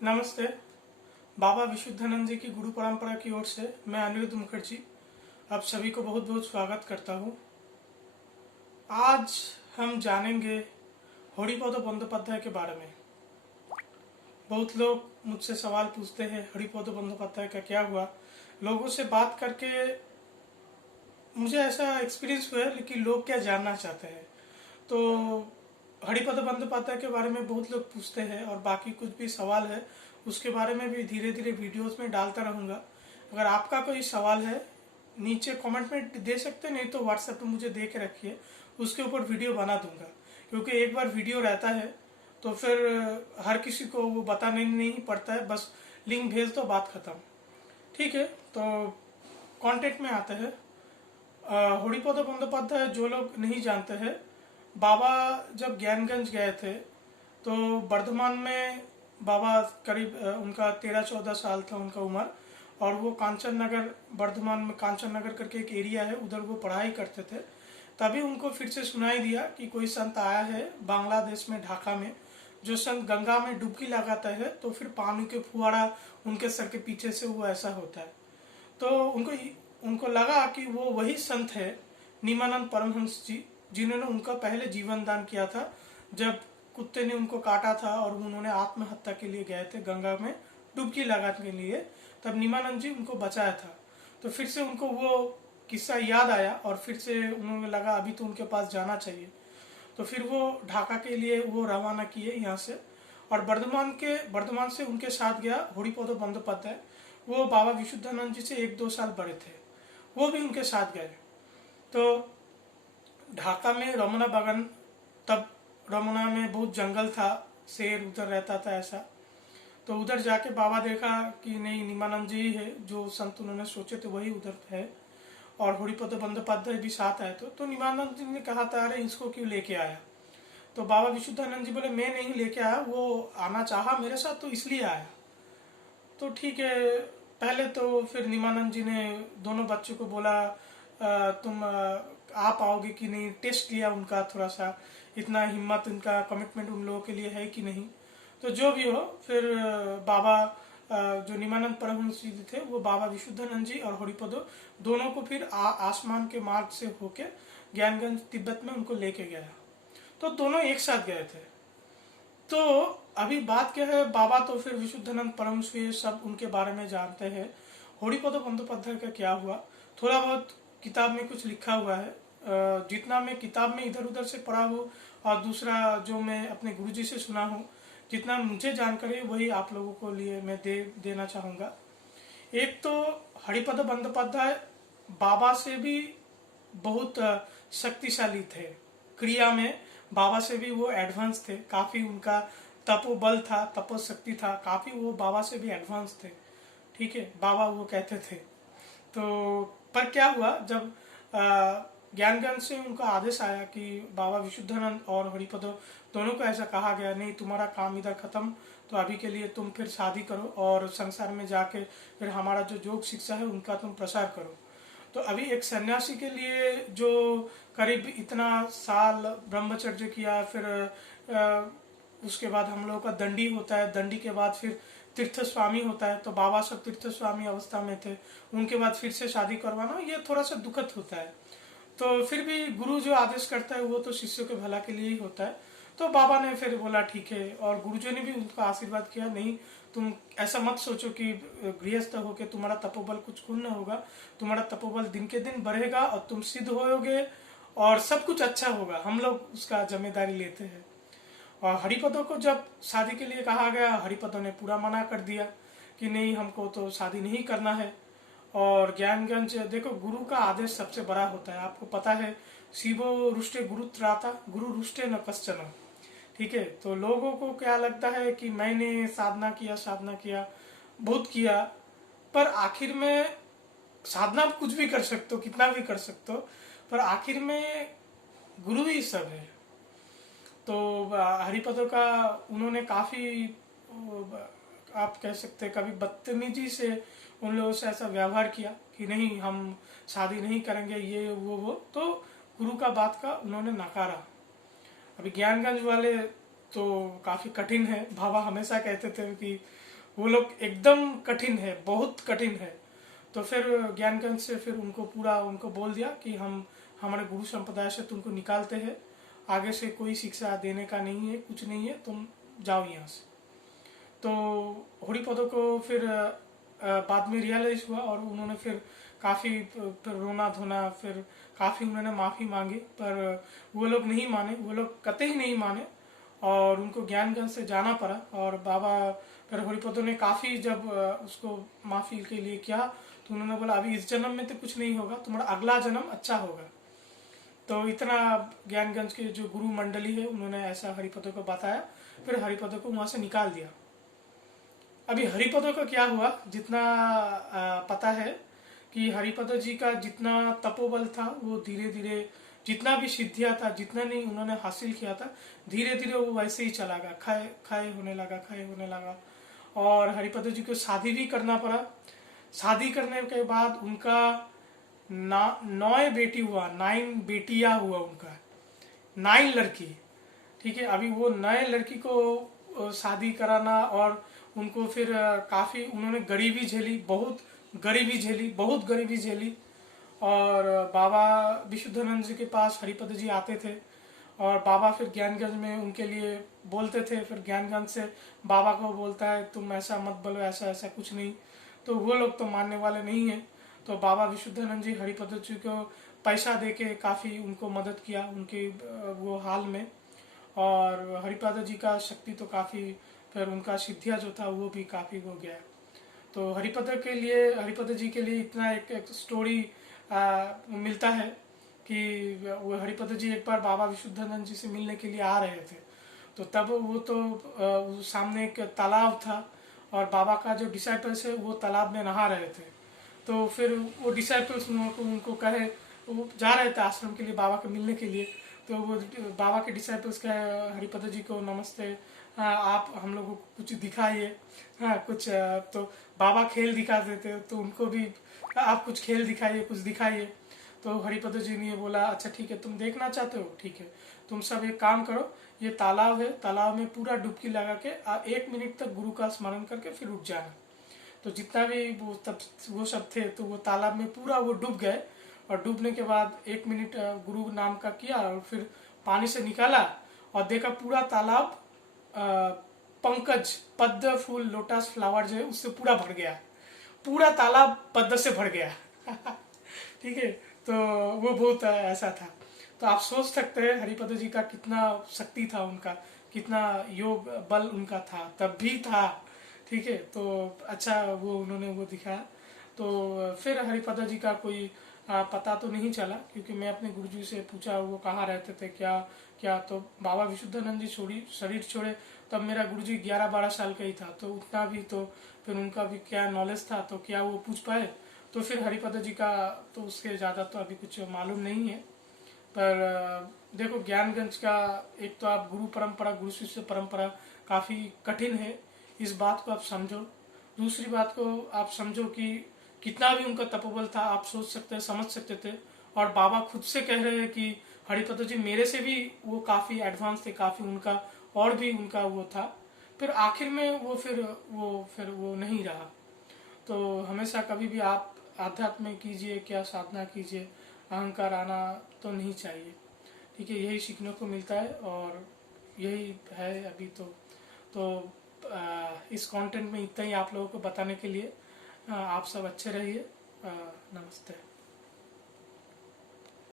नमस्ते। बाबा विशुद्धानंद जी की गुरु परंपरा की ओर से मैं अनिरुद्ध मुखर्जी आप सभी को बहुत बहुत स्वागत करता हूँ। आज हम जानेंगे हरिपद बंदोपाध्याय के बारे में। बहुत लोग मुझसे सवाल पूछते हैं हरिपद बंदोपाध्याय का क्या हुआ। लोगों से बात करके मुझे ऐसा एक्सपीरियंस हुआ है, लेकिन लोग क्या जानना चाहते हैं। तो हरिपद बंदोपाध्याय के बारे में बहुत लोग पूछते हैं और बाकी कुछ भी सवाल है उसके बारे में भी धीरे धीरे वीडियोस में डालता रहूँगा। अगर आपका कोई सवाल है नीचे कमेंट में दे सकते, नहीं तो व्हाट्सएप पे मुझे दे के रखिए, उसके ऊपर वीडियो बना दूंगा। क्योंकि एक बार वीडियो रहता है तो फिर हर किसी को वो बताने नहीं पड़ता है, बस लिंक भेज दो, बात खत्म। ठीक है, तो कंटेंट में आते हैं। हरिपद बंदोपाध्याय जो लोग नहीं जानते हैं, बाबा जब ज्ञानगंज गए थे तो वर्धमान में बाबा करीब उनका 13-14 साल था उनका उम्र, और वो कांचन नगर, वर्धमान में कांचन नगर करके एक एरिया है, उधर वो पढ़ाई करते थे। तभी उनको फिर से सुनाई दिया कि कोई संत आया है बांग्लादेश में, ढाका में, जो संत गंगा में डुबकी लगाता है तो फिर पानी के फुहारा उनके सर के पीछे से वो ऐसा होता है। तो उनको उनको लगा कि वो वही संत है निमानंद परमहंस जी, जिन्होंने उनका पहले जीवन दान किया था जब कुत्ते ने उनको काटा था और उन्होंने आत्महत्या के लिए गए थे गंगा में डुबकी लगाने के लिए, तब निमानंद जी उनको बचाया था। तो फिर से उनको वो किस्सा याद आया और फिर से उन्होंने लगा अभी तो उनके पास जाना चाहिए। तो फिर वो ढाका के लिए वो रवाना किए यहाँ से, और वर्धमान से उनके साथ गया हरिपद बंदोपाध्याय। वो बाबा विशुद्धानंद जी से 1-2 साल बड़े थे, वो भी उनके साथ गए। तो ढाका में रमना बागान, तब रमना में बहुत जंगल था, शेर उधर रहता था ऐसा। तो उधर जाके बाबा देखा कि नहीं, निमानंद जी है जो संत उन्होंने सोचे थे वही उधर है, और हरिपद बंदोपाध्याय भी साथ आए थे। तो निमानंद जी ने कहा था अरे इसको क्यों लेके आया। तो बाबा विशुद्धानंद जी बोले मैं नहीं लेके आया, वो आना चाहा मेरे साथ तो इसलिए आया। तो ठीक है, पहले तो फिर निमानंद जी ने दोनों बच्चों को बोला तुम आ पाओगे कि नहीं, टेस्ट लिया उनका थोड़ा सा, इतना हिम्मत, उनका कमिटमेंट उन लोगों के लिए है कि नहीं। तो जो भी हो, फिर बाबा जो निमानंद परमहंस जी थे वो बाबा विशुद्धानंद जी और हरिपदो दोनों को फिर आसमान के मार्ग से होके ज्ञानगंज तिब्बत में उनको लेके गया। तो दोनों एक साथ गए थे। तो अभी बात क्या है, बाबा तो फिर विशुद्धानंद परमहंस ये सब उनके बारे में जानते हैं। हरिपद बंदोपाध्याय का क्या हुआ थोड़ा बहुत किताब में कुछ लिखा हुआ है, जितना मैं किताब में इधर उधर से पढ़ा हूँ और दूसरा जो मैं अपने गुरुजी से सुना हूँ, जितना मुझे जानकारी वही आप लोगों को लिए मैं देना चाहूँगा। एक तो हरिपद बंदोपाध्याय बाबा से भी बहुत शक्तिशाली थे, क्रिया में बाबा से भी वो एडवांस थे काफ़ी, उनका तपोबल था, तपोशक्ति था काफ़ी, वो बाबा से भी एडवांस थे। ठीक है, बाबा वो कहते थे। तो पर क्या हुआ, जब ज्ञानगंज से उनका आदेश आया कि बाबा विशुद्धानंद और हरिपदो दोनों को ऐसा कहा गया नहीं तुम्हारा काम इधर खत्म, तो अभी के लिए तुम फिर शादी करो और संसार में जाके फिर हमारा जो योग शिक्षा है उनका तुम प्रसार करो। तो अभी एक सन्यासी के लिए जो करीब इतना साल ब्रह्मचर्य किया, फिर उसके बाद हम लोगों का दंडी होता है, दंडी के बाद फिर तीर्थ स्वामी होता है, तो बाबा सब तीर्थ स्वामी अवस्था में थे, उनके बाद फिर से शादी करवाना ये थोड़ा सा दुखद होता है। तो फिर भी गुरु जो आदेश करता है वो तो शिष्यों के भला के लिए ही होता है। तो बाबा ने फिर बोला ठीक है, और गुरुजी ने भी उनका आशीर्वाद किया, नहीं तुम ऐसा मत सोचो कि गृहस्थ होके तुम्हारा तपोबल कुछ क्षुण्ण होगा, तुम्हारा तपोबल दिन के दिन बढ़ेगा और तुम सिद्ध होगे और सब कुछ अच्छा होगा, हम लोग उसका जिम्मेदारी लेते हैं। और हरिपदों को जब शादी के लिए कहा गया, हरिपदों ने पूरा मना कर दिया कि नहीं हमको तो शादी नहीं करना है। और ज्ञानगंज देखो, गुरु का आदेश सबसे बड़ा होता है, आपको पता है, शिवो रुष्टे गुरु त्राता गुरु रुष्टे न कश्चन। ठीक है, तो लोगों को क्या लगता है कि मैंने साधना किया बहुत किया, पर आखिर में साधना कुछ भी कर सकते हो, कितना भी कर सकते हो, पर आखिर में गुरु ही सब है। तो हरिपदों का उन्होंने काफ़ी, आप कह सकते हैं कभी बदतमीजी से उन लोगों से ऐसा व्यवहार किया कि नहीं हम शादी नहीं करेंगे ये वो, तो गुरु का बात का उन्होंने नकारा। अभी ज्ञानगंज वाले तो काफ़ी कठिन है। बाबा हमेशा कहते थे कि वो लोग एकदम कठिन है, बहुत कठिन है। तो फिर ज्ञानगंज से फिर उनको पूरा उनको बोल दिया कि हम हमारे गुरु संप्रदाय से तुमको निकालते हैं, आगे से कोई शिक्षा देने का नहीं है, कुछ नहीं है, तुम जाओ यहाँ से। तो हरिपदो को फिर बाद में रियलाइज हुआ और उन्होंने फिर काफ़ी फिर रोना धोना, फिर काफ़ी उन्होंने माफ़ी मांगी, पर वो लोग नहीं माने, वो लोग कतई नहीं माने और उनको ज्ञानगंज से जाना पड़ा। और बाबा फिर हरिपदो ने काफ़ी जब उसको माफ़ी के लिए किया तो उन्होंने बोला अभी इस जन्म में तो कुछ नहीं होगा, तुम्हारा अगला जन्म अच्छा होगा। तो इतना ज्ञानगंज के जो गुरु मंडली है उन्होंने ऐसा हरिपदो को बताया, फिर हरिपदो को वहाँ से निकाल दिया। अभी हरिपदो का क्या हुआ, जितना पता है कि हरिपदो जी का जितना तपोबल था वो धीरे धीरे, जितना भी सिद्धियाँ था, जितना नहीं उन्होंने हासिल किया था, धीरे धीरे वो वैसे ही चला गया, खाए खाए होने लगा, खाए होने लगा। और हरिपदो जी को शादी भी करना पड़ा। शादी करने के बाद उनका 9 बेटी हुआ, 9 बेटियां हुआ उनका, 9 लड़की। ठीक है, अभी वो नए लड़की को शादी कराना और उनको फिर काफ़ी उन्होंने गरीबी झेली, बहुत गरीबी झेली, बहुत गरीबी झेली। और बाबा विशुद्धानंद जी के पास हरिपद जी आते थे और बाबा फिर ज्ञानगंज में उनके लिए बोलते थे। फिर ज्ञानगंज से बाबा को बोलता है तुम ऐसा मत बोलो, ऐसा ऐसा कुछ नहीं। तो वो लोग तो मानने वाले नहीं है। तो बाबा विशुद्धानंद जी हरिपद जी को पैसा दे के काफ़ी उनको मदद किया उनके वो हाल में। और हरिपद जी का शक्ति तो काफ़ी, फिर उनका सिद्धिया जो था वो भी काफ़ी हो गया। तो हरिपद जी के लिए इतना एक स्टोरी मिलता है कि वो हरिपद जी एक बार बाबा विशुद्धानंद जी से मिलने के लिए आ रहे थे। तो तब वो तो सामने एक तालाब था और बाबा का जो डिसाइपल्स है वो तालाब में नहा रहे थे। तो फिर वो डिसाइपल्स उनको कहे, वो जा रहे थे आश्रम के लिए बाबा के मिलने के लिए। तो वो बाबा के डिसाइपल्स कहे हरिपद जी को नमस्ते, आप हम लोगों को कुछ दिखाइए। हाँ कुछ तो बाबा खेल दिखा देते, तो उनको भी आप कुछ खेल दिखाइए, कुछ दिखाइए। तो हरिपद जी ने बोला अच्छा ठीक है, तुम देखना चाहते हो, ठीक है, तुम सब एक काम करो, ये तालाब है, तालाब में पूरा डुबकी लगा के 1 मिनट तक गुरु का स्मरण करके फिर उठ जाना। तो जितना भी वो सब थे तो वो तालाब में पूरा वो डूब गए। और डूबने के बाद 1 मिनट गुरु नाम का किया और फिर पानी से निकाला और देखा पूरा तालाब पंकज, पद्म फूल, लोटस फ्लावर जो है उससे पूरा भर गया, पूरा तालाब पद्म से भर गया। ठीक है, तो वो बहुत ऐसा था। तो आप सोच सकते हैं हरिपद जी का कितना शक्ति था, उनका कितना योग बल उनका था, तब भी था। ठीक है, तो अच्छा वो उन्होंने वो दिखाया। तो फिर हरिपद जी का कोई पता तो नहीं चला, क्योंकि मैं अपने गुरुजी से पूछा वो कहाँ रहते थे क्या क्या। तो बाबा विशुद्धानंद जी शरीर छोड़े तब मेरा गुरुजी 11-12 साल का ही था, तो उतना भी तो फिर उनका भी क्या नॉलेज था, तो क्या वो पूछ पाए। तो फिर हरिपद जी का तो उसके ज़्यादा तो अभी कुछ मालूम नहीं है। पर देखो ज्ञानगंज का एक तो आप गुरु परंपरा, गुरु शिष्य परंपरा काफ़ी कठिन है, इस बात को आप समझो। दूसरी बात को आप समझो कि कितना भी उनका तपोबल था, आप सोच सकते हैं, समझ सकते थे। और बाबा खुद से कह रहे हैं कि हरिपद जी मेरे से भी वो काफ़ी एडवांस थे, काफ़ी उनका और भी उनका वो था। फिर आखिर में वो नहीं रहा। तो हमेशा कभी भी आप आध्यात्म में कीजिए, क्या साधना कीजिए, अहंकार आना तो नहीं चाहिए। ठीक है, यही सीखने को मिलता है और यही है अभी तो इस कंटेंट में इतना ही आप लोगों को बताने के लिए। आप सब अच्छे रहिए। नमस्ते।